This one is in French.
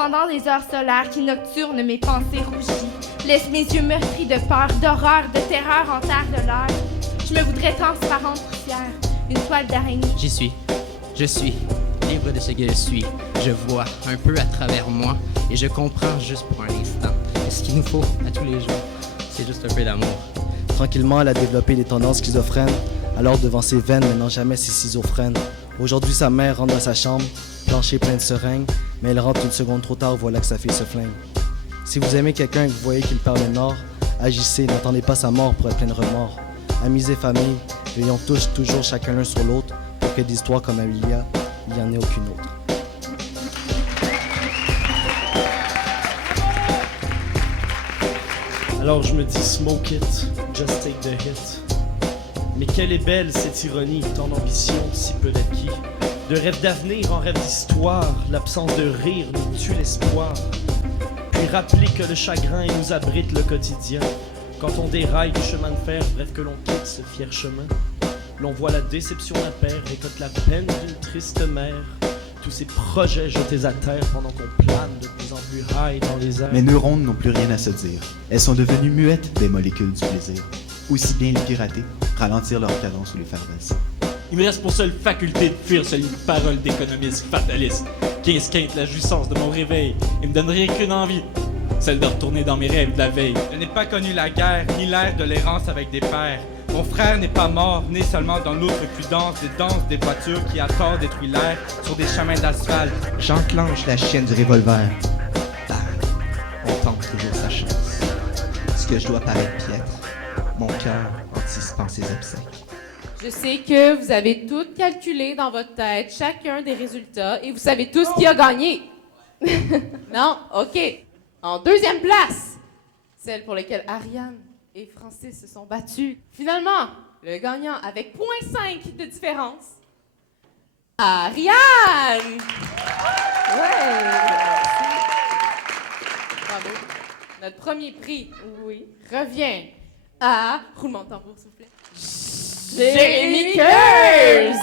Pendant les heures solaires qui nocturnent mes pensées rougies, laissent mes yeux meurtris de peur, d'horreur, de terreur en terre de l'air. Je me voudrais transparente, poussière, une toile d'araignée. J'y suis. Je suis libre de ce que je suis. Je vois un peu à travers moi et je comprends juste pour un instant. Et ce qu'il nous faut à tous les jours, c'est juste un peu d'amour. Tranquillement, elle a développé des tendances schizophrènes. Alors devant ses veines, maintenant jamais ses schizophrènes. Aujourd'hui, sa mère rentre dans sa chambre, plancher plein de seringues, mais elle rentre une seconde trop tard, voilà que sa fille se flingue. Si vous aimez quelqu'un et que vous voyez qu'il parle le nord, agissez, n'attendez pas sa mort pour être plein de remords. Amis et famille, veillons tous toujours chacun l'un sur l'autre, pour que d'histoires comme Amelia, il n'y en ait aucune autre. Alors je me dis smoke it, just take the hit. Mais quelle est belle cette ironie, tant d'ambition, si peu d'acquis. De rêve d'avenir en rêve d'histoire, l'absence de rire nous tue l'espoir. Puis rappeler que le chagrin nous abrite le quotidien. Quand on déraille du chemin de fer, bref que l'on quitte ce fier chemin. L'on voit la déception d'un père, récolte la peine d'une triste mère. Tous ces projets jetés à terre pendant qu'on plane de des emburailles dans les airs. Mes neurones n'ont plus rien à se dire. Elles sont devenues muettes des molécules du plaisir. Aussi bien les pirater, ralentir leur cadence ou les faire baisser. Il me reste pour seule faculté de fuir seule une parole d'économiste fataliste qui esquinte la jouissance de mon réveil et me donne rien qu'une envie, celle de retourner dans mes rêves de la veille. Je n'ai pas connu la guerre, ni l'ère de l'errance avec des pères. Mon frère n'est pas mort, né seulement dans l'autre plus dense des danses des voitures qui à tort détruit l'air sur des chemins d'asphalte. J'enclenche la chienne du revolver. Bang. On tente toujours sa chance. Ce que je dois paraître piètre, mon cœur anticipant ses obsèques. Je sais que vous avez tout calculé dans votre tête, chacun des résultats, et vous savez tous qui a gagné. Non? OK. En deuxième place, celle pour laquelle Ariane et Francis se sont battus. Finalement, le gagnant avec 0.5 de différence, Ariane! Ouais! Bravo. Notre premier prix, oui, revient à... Roulement de tambour, s'il vous plaît. Jérémy Curse!